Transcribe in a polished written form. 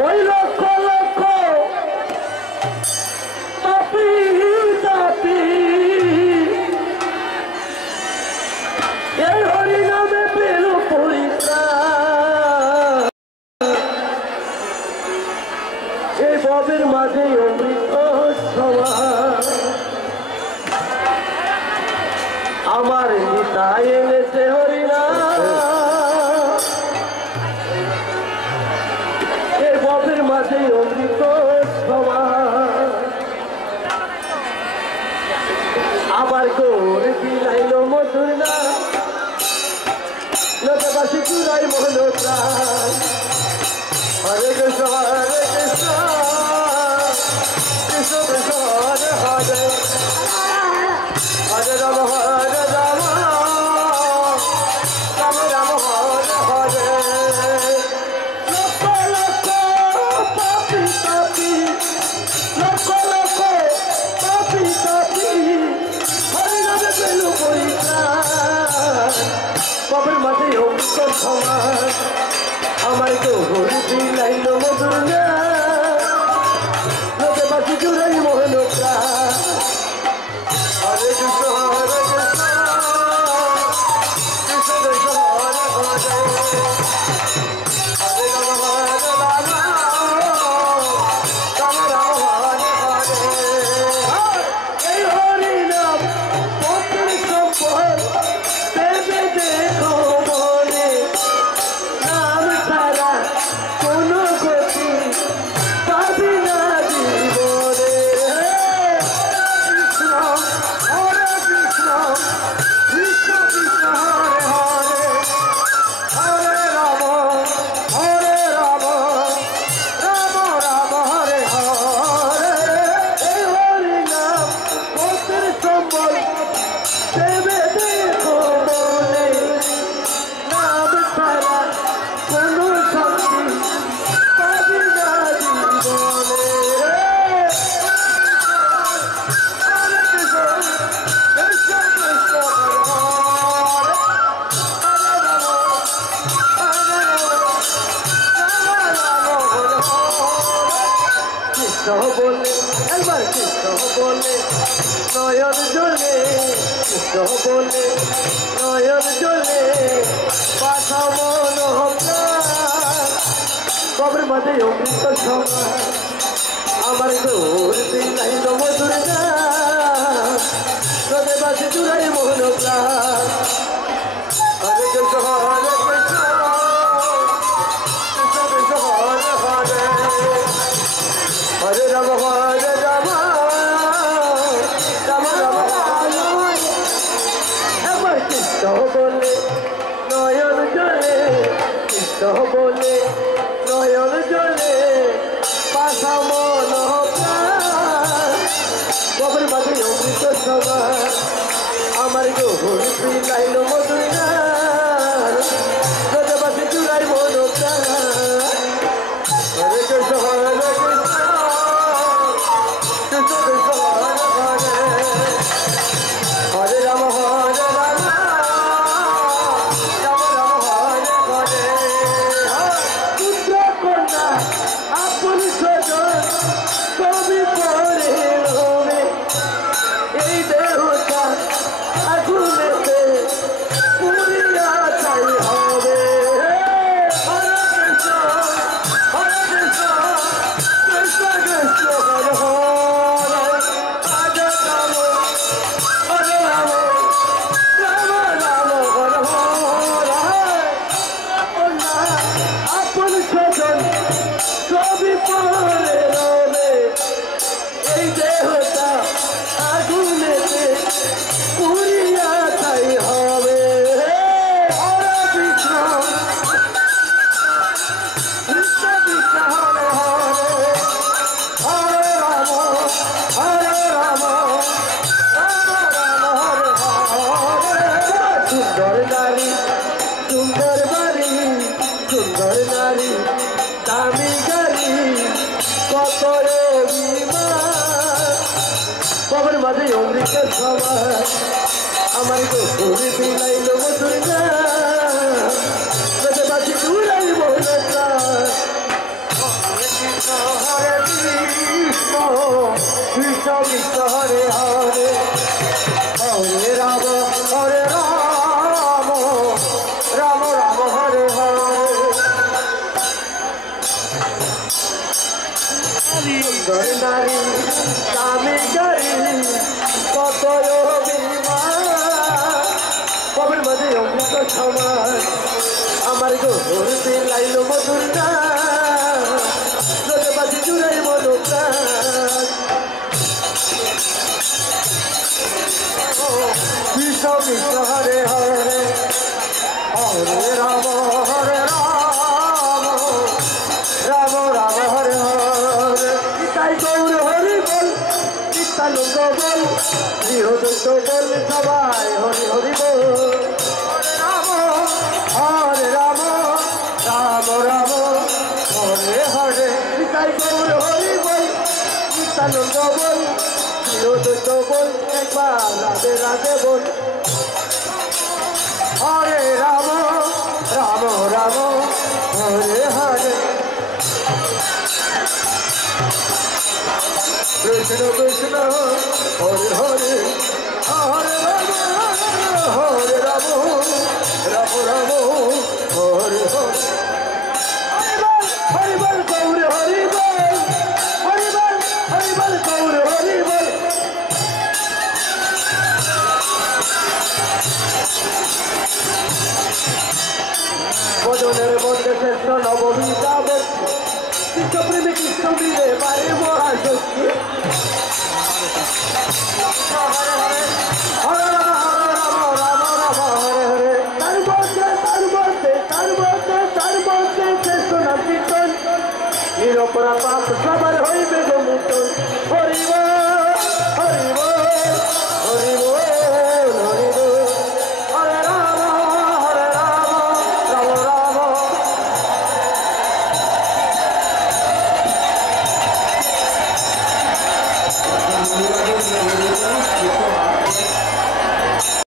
ওই লক্ষ লক্ষ পাপী তাপী এই হরি নামে পেল পরিত্রাণ। এই ববের মাঝে অমৃত সমান আমার নিতাই এনেছে হরিনাম। এই ববের মাঝে অমৃত সমান আবার গোর বিলাইল মধুর না লোকবাসী চুরাই মন প্রাণ। হরে কৃষ্ণ কৃষ্ণ কৃষ্ণ হরে হরে হরে রাম হরে রাম রাম রাম হরে হরে। লক্ষ লক্ষ পাপী তাপী লক্ষ লক্ষ পাপী তাপী হরি নামে পেল পরিত্রাণ। বাবার মাঝে অমৃত সমান আমার গৌর বিলাইল মধুর না লোকে বাসি চুরাই মোহন প্রাণ। হরে কৃষ্ণ কৃষ্ণ কৃষ্ণ হরে হরে হরে রাম হরে রাম রাম রাম হরে হরে। এই হরি নাম পত্র সম্পদ দেবে দেখো মনে নাম ছাড়া কোনো গতি পাবি না জীবনে। কৃষ্ণ হরে কৃষ্ণ কৃষ্ণ কৃষ্ণ হরে হরে হরে রাম রাম রাম হরে হরে। এই হরি নাম পত্র সম্বল দেবে দেখো মনে নাম ছাড়া কোনো শক্তি পাবি না জীবনে। হরে কৃষ্ণ কৃষ্ণ কৃষ্ণ হরে হরে হরে রাম রাম হরে হরে। কৃষ্ণ বলে একবার কৃষ্ণ বলে নয়ন জলে কৃষ্ণ বলে নয়ন জলে পাঠা মন প্রাণ। কবর মাঝে অমৃত সমান আমার গৌর বিলাইল মধুর নাম হৃদয় বাসি চুরাই মোহন প্রাণ। হরে কৃষ্ণ কৃষ্ণ কৃষ্ণ হরে হরে হরে রাম রাম রাম হরে। একবার কৃষ্ণ বলে নয়ন জলে কৃষ্ণ বলে নয়ন জলে পাশা মন প্রাণ। কবর মাঝে অমৃত সমান আমার গৌর বিলাইল মধুর নাম হৃদয় বাসি চুরাই মন প্রাণ। হরে কৃষ্ণ কৃষ্ণ কৃষ্ণ হরে হরে হরে রাম রাম রাম হরে হরে। পুত্র কন্যা আপন স্বজন কবি পরে রবে এই দেহটা আগুনেতে পুরিয়া চাই হবে। হরে কৃষ্ণ কৃষ্ণ কৃষ্ণ হরে হরে হরে রাম হরে রাম রাম রাম হরে হরে। কন্যা আপন স্বজন কবি পরে রবে এই দেহটা আগুনেতে পুরিয়া চাই হবে। হরে কৃষ্ণ কৃষ্ণ কৃষ্ণ হরে হরে হরে রাম রাম রাম হরে হরে। সুন্দর নারী সুন্দর বাড়ি সুন্দর নারী দামি গাড়ি কত অভিমান। কবর মাঝে অমৃত সমান আমার গৌর বিলাইল মধুর নাম হৃদয় বাসি চুরাই মোহন প্রাণ। কৃষ্ণ কৃষ্ণ হরে হরে হরে রাম রাম রাম হরে হরে সুন্দর নারী স্বামী গাড়ি কত কবের মাঝে অমৃত সমান আমার গৌরতে লাইল মধুর নাচে বাজি জুড়াই মনোপ্রাণ কৃষ্ণ কৃষ্ণ হরে হরে হরে রাম রাম রাম হরে হরে তাই গৌর হরি বল নিত্যানন্দ বল গৃহদত্ত বল সবাই হরি হরি বল হরে রাম রাম রাম হরে হরে তাই গৌর হরি বল নিত্যানন্দ বল গৃহদত্ত বল একবার রাধে রাধে বল হরে রাম রাম রাম হরে হরে কৃষ্ণ কৃষ্ণ হরে হরে হরে রাম হরে রাম রাম রাম হরে হরে হরি বল গৌর হরি বল হরি বল গৌর হরি বল ভজনের মধ্যে শ্রেষ্ঠ নববিতা কৃষ্ণ প্রেমী কৃষ্ণ দিলে পারে মহাশক্তি হরে রাম রাম হরে হরে তার মধ্যে শ্রেষ্ঠ নাম কীর্তন নিরপরা পাপ সবার হইবে গোমুতন হরি বল হরি